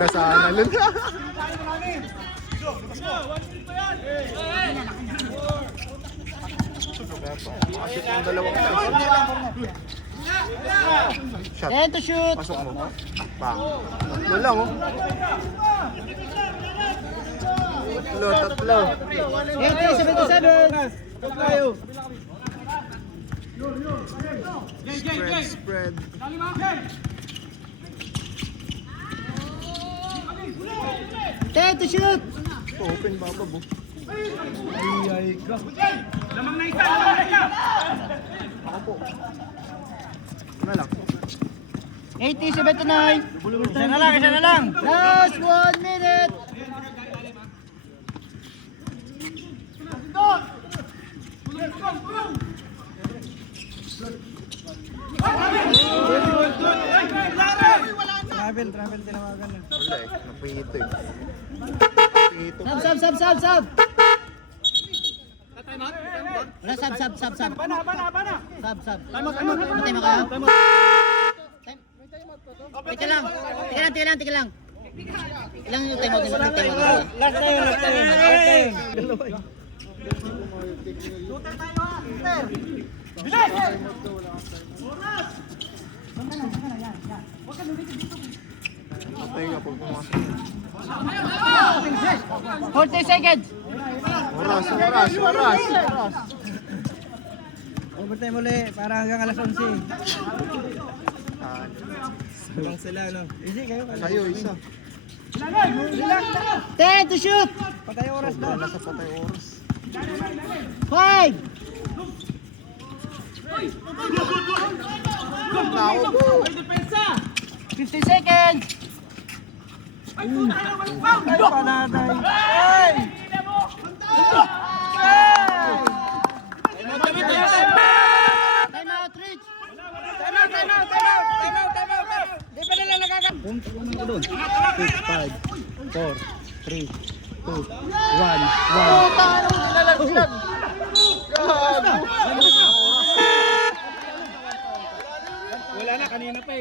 Ganda sana nun. Makashoot ng dalawang shot. And to shoot. Pasok mo. Bang. Wala oh. Tatlo. 77. Spread. Ten to shoot. Open baba bo. Lamang na isa. Ako po. Ano lang? 80-79. Isa na lang. Last 1 minute. Travel tinawagan na. Wala eh. Napihito eh. Napihito. Sub. Wala sub. Bana. Sub. Matay mo kayo? Teka lang. Ilang yung time mo? Last time. Patay ka pag pumasok. 40 seconds. Oras. Overtime uli, para hanggang alas 11. Sabang sila, no? Easy kayo. Sa'yo, isa. 10 to shoot. Patay oras Sobra na sa patay oras. 5. Tao po. 50 seconds. Ay, paladay. Ay! Time out, Rich. Time out. Di pa nila nagagam. 5, 4, 3, 2, 1. Wala na, kanina pa eh.